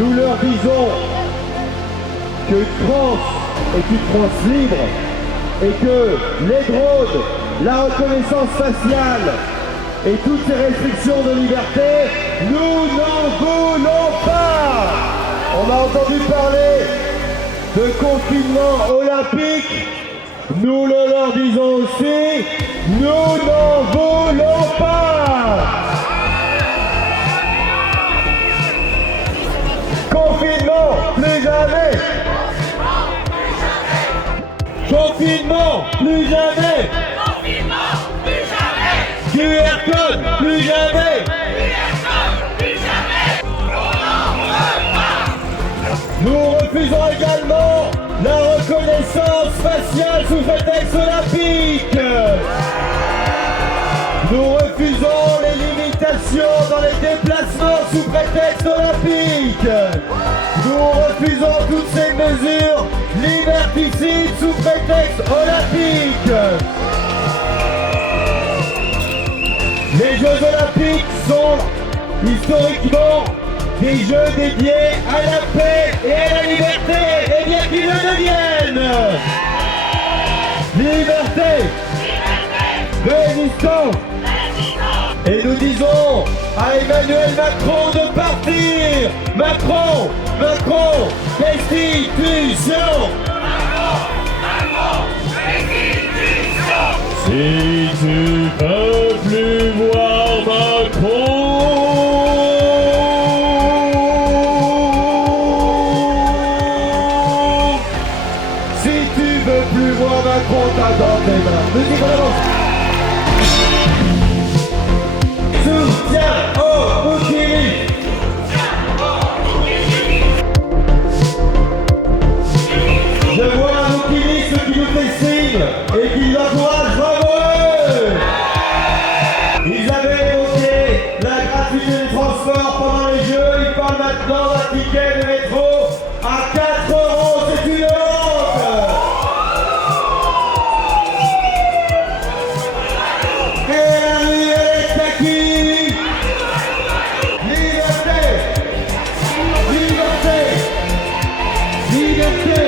Nous leur disons que France est une France libre et que les drones, la reconnaissance faciale et toutes ces restrictions de liberté, nous n'en voulons pas. On a entendu parler de confinement olympique. Nous le leur disons aussi, nous n'en voulons pas. Confinement, plus jamais. Confinement, plus jamais. Confinement, plus jamais. QR code, plus jamais. QR code, plus jamais. On n'en veut pas. Nous refusons également la reconnaissance faciale sous prétexte olympique. Nous refusons les limitations dans les déplacements sous prétexte olympique. Nous refusons toutes ces mesures liberticides sous prétexte olympique. Les Jeux olympiques sont historiquement des jeux dédiés à la paix et à la liberté, et bien qu'ils le deviennent. Liberté, résistance. Et nous disons à Emmanuel Macron de partir. Macron, Macron, restitution. Si tu veux plus voir Macron, si tu veux plus voir Macron, t'as dans tes mains. Musique en avance. Soutien au Bouquini. Je vois un bouquiniste qui nous fait signe et qui l'encourage, bravo eux. Ils avaient évoqué la gratuité des transports pendant les Jeux, ils parlent maintenant d'un ticket de métro à 4 €, c'est une honte. Et la rue elle est à qui? Liberté, liberté, liberté.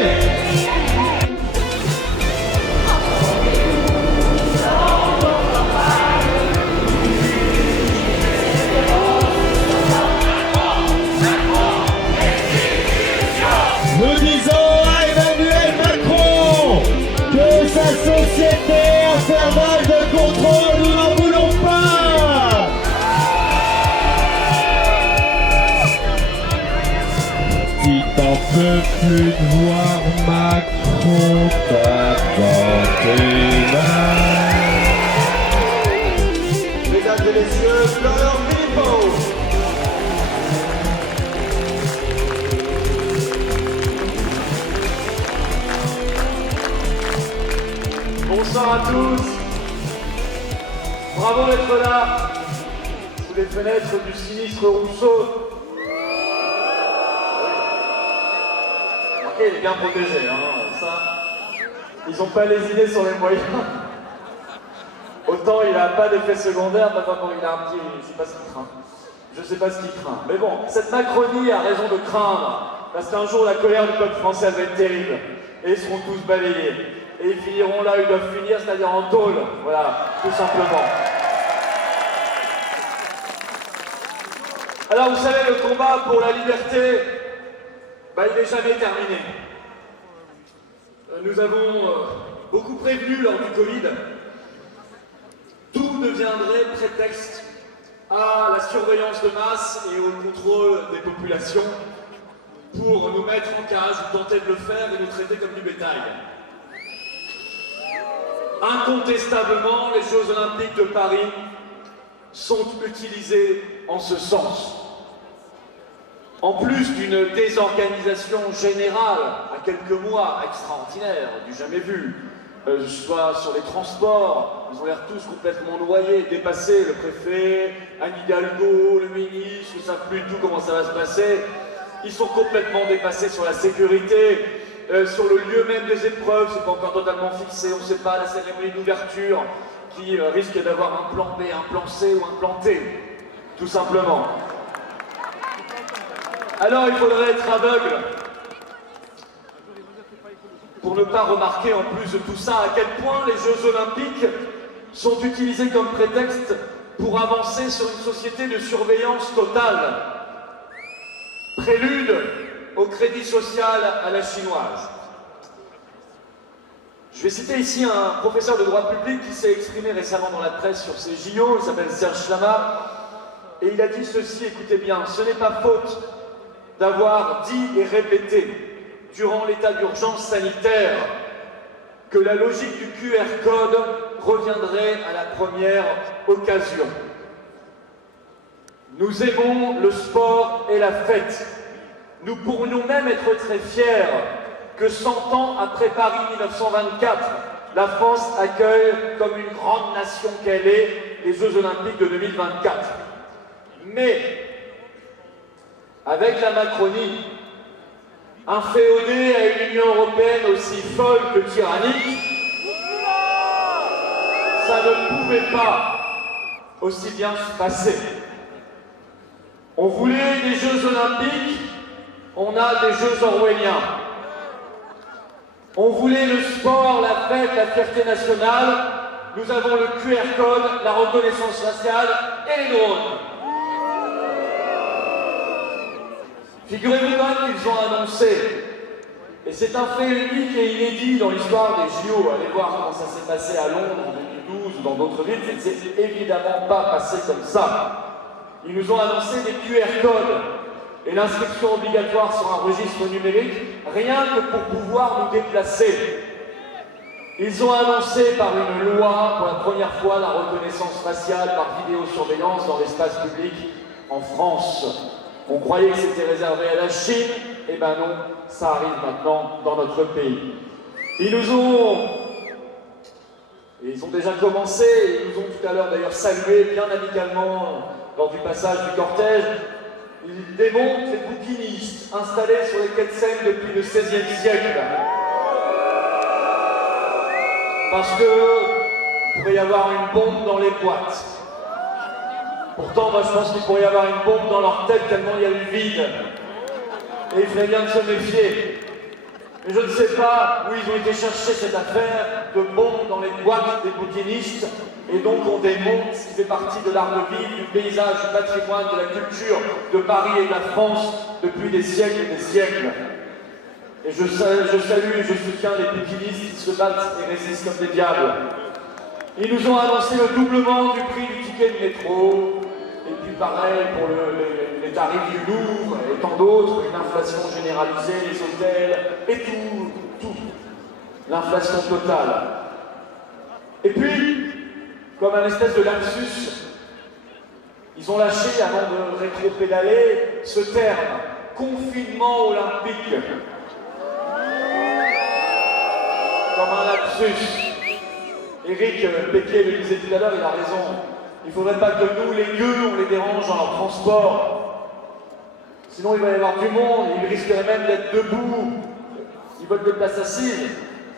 Nous disons à Emmanuel Macron que sa société infernale de contrôle, nous n'en voulons pas. Si t'en peux plus de voir Macron, t'as dans tes mains. Mesdames et messieurs, Florent Philippot. Bonsoir à tous. Bravo d'être là, sous les fenêtres du sinistre Rousseau. Remarquez, il est bien protégé, hein, ça. Ils n'ont pas lésiné sur les moyens. Autant il n'a pas d'effet secondaire, maintenant quand il a un petit... Je sais pas ce qu'il craint. Je sais pas ce qu'il craint. Mais bon, cette Macronie a raison de craindre, parce qu'un jour la colère du peuple français va être terrible, et ils seront tous balayés. Et ils finiront là où ils doivent finir, c'est-à-dire en tôle. Voilà, tout simplement. Alors vous savez, le combat pour la liberté, il n'est jamais terminé. Nous avons beaucoup prévenu lors du Covid. Tout deviendrait prétexte à la surveillance de masse et au contrôle des populations pour nous mettre en cage, tenter de le faire et nous traiter comme du bétail. Incontestablement, les Jeux Olympiques de Paris sont utilisés en ce sens. En plus d'une désorganisation générale à quelques mois extraordinaire, du jamais vu, soit sur les transports, ils ont l'air tous complètement noyés, dépassés, le préfet, Anne Hidalgo, le ministre, ils ne savent plus du tout comment ça va se passer. Ils sont complètement dépassés sur la sécurité. Sur le lieu même des épreuves, c'est pas encore totalement fixé, on ne sait pas, la cérémonie d'ouverture qui risque d'avoir un plan B, un plan C ou un plan T, tout simplement. Alors il faudrait être aveugle pour ne pas remarquer en plus de tout ça à quel point les Jeux Olympiques sont utilisés comme prétexte pour avancer sur une société de surveillance totale. Prélude au crédit social à la chinoise. Je vais citer ici un professeur de droit public qui s'est exprimé récemment dans la presse sur ces JO, il s'appelle Serge Schlama, et il a dit ceci, écoutez bien, ce n'est pas faute d'avoir dit et répété durant l'état d'urgence sanitaire que la logique du QR code reviendrait à la première occasion. Nous aimons le sport et la fête. Nous pourrions même être très fiers que 100 ans après Paris 1924, la France accueille comme une grande nation qu'elle est les Jeux Olympiques de 2024. Mais, avec la Macronie, inféodée à une Union européenne aussi folle que tyrannique, ça ne pouvait pas aussi bien se passer. On voulait des Jeux Olympiques, on a des Jeux orwelliens. On voulait le sport, la fête, la fierté nationale, nous avons le QR code, la reconnaissance faciale et les drones. Figurez-vous quand même qu'ils ont annoncé, et c'est un fait unique et inédit dans l'histoire des JO, allez voir comment ça s'est passé à Londres en 2012 ou dans d'autres villes, ça ne s'est évidemment pas passé comme ça. Ils nous ont annoncé des QR codes et l'inscription obligatoire sur un registre numérique, rien que pour pouvoir nous déplacer. Ils ont annoncé par une loi, pour la première fois, la reconnaissance faciale par vidéosurveillance dans l'espace public en France. On croyait que c'était réservé à la Chine, et ben non, ça arrive maintenant dans notre pays. Ils ont déjà commencé, ils nous ont tout à l'heure d'ailleurs salué bien amicalement lors du passage du cortège. Ils démontrent les bouquinistes installés sur les quais de Seine depuis le XVIe siècle. Parce qu'il pourrait y avoir une bombe dans les boîtes. Pourtant, moi je pense qu'il pourrait y avoir une bombe dans leur tête tellement il y a du vide. Et il ferait bien de se méfier. Mais je ne sais pas où ils ont été chercher cette affaire de bombe dans les boîtes des bouquinistes. Et donc on démontre ce qui fait partie de l'art de vivre, du paysage, du patrimoine, de la culture de Paris et de la France depuis des siècles et des siècles. Et je salue et je soutiens les bouquinistes qui se battent et résistent comme des diables. Ils nous ont annoncé le doublement du prix du ticket de métro, et puis pareil pour les tarifs du Louvre et tant d'autres, une inflation généralisée, les hôtels, et tout. L'inflation totale. Et puis, comme un espèce de lapsus, ils ont lâché, avant de rétro-pédaler, ce terme, confinement olympique. Comme un lapsus. Éric Péquier le disait tout à l'heure, il a raison. Il ne faudrait pas que nous, les gueux, on les dérange dans leur transport. Sinon, il va y avoir du monde, ils risqueraient même d'être debout. Ils veulent des places assises.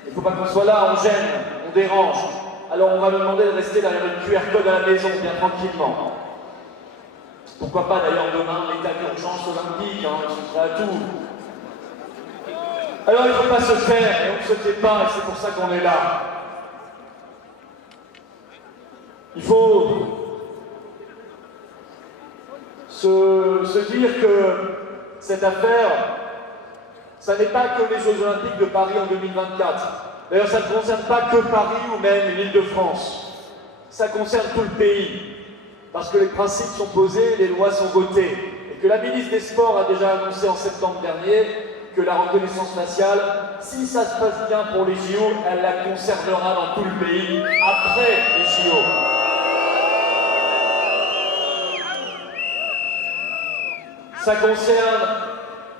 Il ne faut pas qu'on soit là, on gêne, on dérange. Alors on va nous demander de rester derrière le QR code à la maison, bien tranquillement. Pourquoi pas d'ailleurs demain, l'état d'urgence olympique, ils sont prêts à tout. Alors il ne faut pas se taire, et on ne se tait pas, et c'est pour ça qu'on est là. Il faut se dire que cette affaire, ça n'est pas que les Jeux Olympiques de Paris en 2024. D'ailleurs, ça ne concerne pas que Paris ou même l'Île-de-France. Ça concerne tout le pays. Parce que les principes sont posés, les lois sont votées. Et que la ministre des Sports a déjà annoncé en septembre dernier que la reconnaissance faciale, si ça se passe bien pour les JO, elle la conservera dans tout le pays après les JO. Ça concerne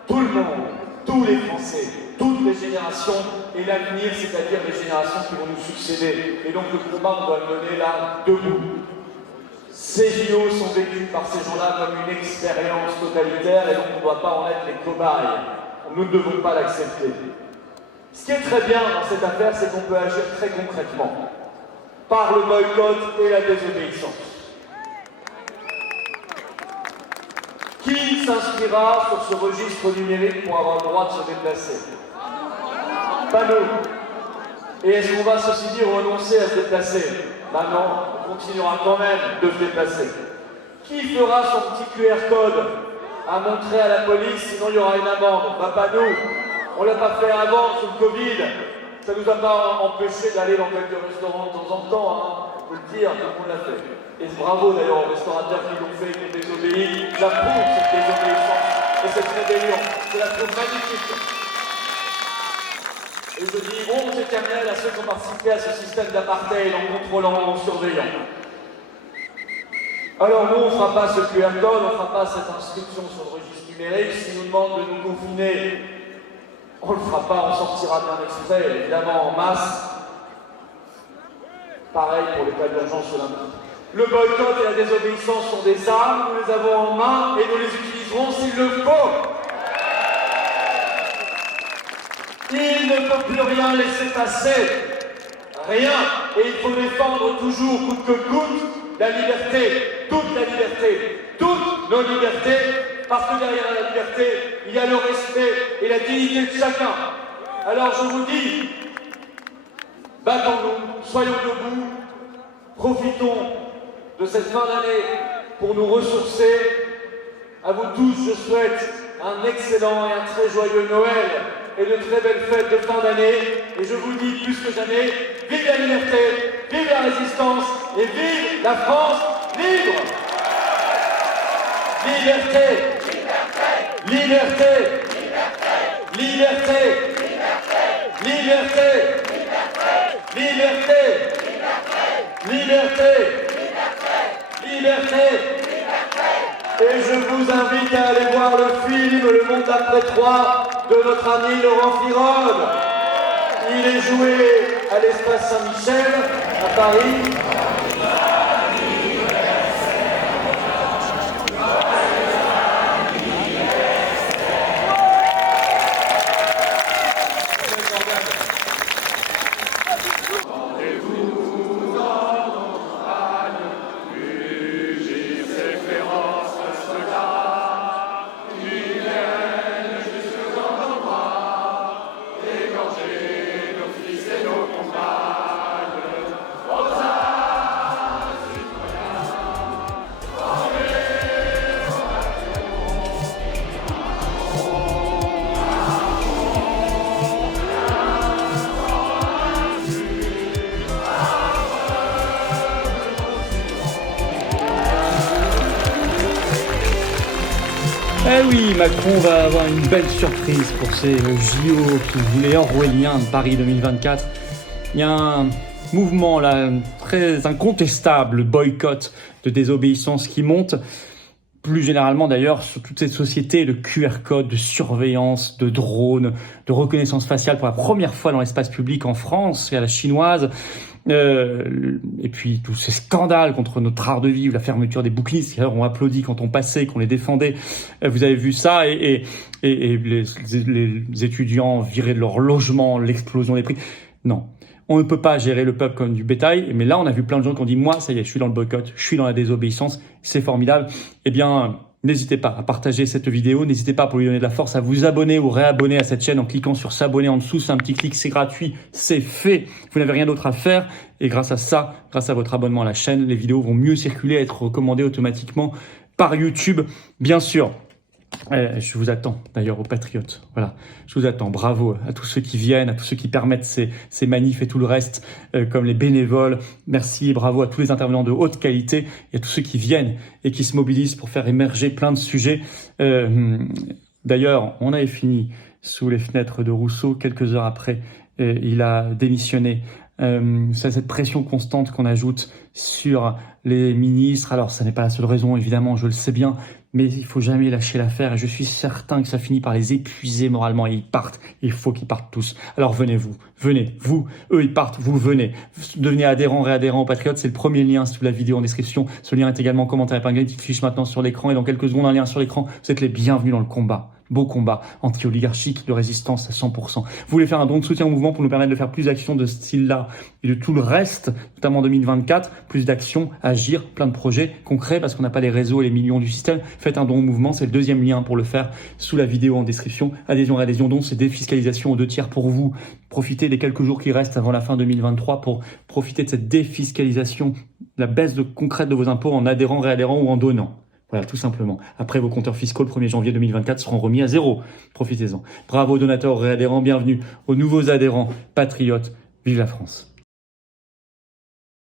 tout le monde, tous les Français, toutes les générations et l'avenir, c'est-à-dire les générations qui vont nous succéder. Et donc le combat, on doit le mener là, debout. Ces JO sont vécus par ces gens-là comme une expérience totalitaire et donc on ne doit pas en être les cobayes. Nous ne devons pas l'accepter. Ce qui est très bien dans cette affaire, c'est qu'on peut agir très concrètement, par le boycott et la désobéissance. Qui s'inscrira sur ce registre numérique pour avoir le droit de se déplacer? Pas nous. Et est-ce qu'on va, ceci dit, renoncer à se déplacer? Ben non, on continuera quand même de se déplacer. Qui fera son petit QR code à montrer à la police, sinon il y aura une amende? Ben pas nous. On ne l'a pas fait avant, sous le Covid. Ça ne nous a pas empêché d'aller dans quelques restaurants de temps en temps, hein. On peut le dire, tout le monde l'a fait. Et bravo d'ailleurs aux restaurateurs qui l'ont fait, qui ont désobéi. J'approuve cette désobéissance et cette rébellion. Je la trouve magnifique. Et je dis honte éternelle à ceux qui ont participé à ce système d'apartheid en contrôlant et en surveillant. Alors nous, on ne fera pas ce QR code, on ne fera pas cette inscription sur le registre numérique. S'ils nous demandent de nous confiner, on ne le fera pas, on sortira d'un extrait, évidemment en masse. Pareil pour les cas d'urgence olympique. Le boycott et la désobéissance sont des armes, nous les avons en main et nous les utiliserons s'il le faut. Il ne peut plus rien laisser passer, rien, et il faut défendre toujours, coûte que coûte, la liberté, toute la liberté, toutes nos libertés, parce que derrière la liberté, il y a le respect et la dignité de chacun. Alors je vous dis, battons-nous, soyons debout, profitons de cette fin d'année pour nous ressourcer. À vous tous, je souhaite un excellent et un très joyeux Noël et de très belles fêtes de fin d'année. Et je vous dis plus que jamais, vive la liberté, vive la résistance et vive la France libre! Liberté! Liberté! Liberté! Liberté! Liberté! Liberté! Liberté! Et je vous invite à aller voir le film Le Monde d'après 3 de notre ami Laurent Firode. Il est joué à l'Espace Saint-Michel, à Paris. Eh oui, Macron va avoir une belle surprise pour ces JO qu'il voulait orwelliens de Paris 2024. Il y a un mouvement là très incontestable, le boycott de désobéissance qui monte. Plus généralement d'ailleurs, sur toute cette société, le QR code de surveillance, de drones, de reconnaissance faciale pour la première fois dans l'espace public en France, à la chinoise. Et puis tous ces scandales contre notre art de vivre, la fermeture des bouquinistes, on applaudit quand on passait, qu'on les défendait. Vous avez vu ça et les étudiants virés de leur logement, l'explosion des prix. Non, on ne peut pas gérer le peuple comme du bétail. Mais là, on a vu plein de gens qui ont dit « Moi, ça y est, je suis dans le boycott, je suis dans la désobéissance, c'est formidable. » Eh bien, n'hésitez pas à partager cette vidéo, n'hésitez pas pour lui donner de la force à vous abonner ou réabonner à cette chaîne en cliquant sur s'abonner en dessous. C'est un petit clic, c'est gratuit, c'est fait. Vous n'avez rien d'autre à faire et grâce à ça, grâce à votre abonnement à la chaîne, les vidéos vont mieux circuler, être recommandées automatiquement par YouTube, bien sûr. Je vous attends d'ailleurs aux patriotes, voilà, je vous attends, bravo à tous ceux qui viennent, à tous ceux qui permettent ces manifs et tout le reste, comme les bénévoles, merci et bravo à tous les intervenants de haute qualité et à tous ceux qui viennent et qui se mobilisent pour faire émerger plein de sujets. D'ailleurs, on avait fini sous les fenêtres de Rousseau, quelques heures après, il a démissionné. C'est cette pression constante qu'on ajoute sur les ministres. Alors, ça n'est pas la seule raison, évidemment, je le sais bien, mais il faut jamais lâcher l'affaire et je suis certain que ça finit par les épuiser moralement et ils partent. Il faut qu'ils partent tous. Alors venez, vous, eux ils partent, vous venez. Devenez adhérents, réadhérents aux Patriotes, c'est le premier lien sous la vidéo en description. Ce lien est également en commentaire épinglé, une petite fiche maintenant sur l'écran et dans quelques secondes un lien sur l'écran. Vous êtes les bienvenus dans le combat. Beau combat anti-oligarchique de résistance à 100%. Vous voulez faire un don de soutien au mouvement pour nous permettre de faire plus d'actions de ce style-là et de tout le reste, notamment en 2024, plus d'actions, agir, plein de projets concrets parce qu'on n'a pas les réseaux et les millions du système. Faites un don au mouvement, c'est le deuxième lien pour le faire sous la vidéo en description. Adhésion, réadhésion, don, c'est défiscalisation aux 2 tiers pour vous. Profitez des quelques jours qui restent avant la fin 2023 pour profiter de cette défiscalisation, la baisse concrète de vos impôts en adhérant, réadhérant ou en donnant. Voilà, tout simplement. Après, vos compteurs fiscaux, le 1er janvier 2024, seront remis à 0. Profitez-en. Bravo aux donateurs, réadhérents, bienvenue aux nouveaux adhérents, patriotes. Vive la France.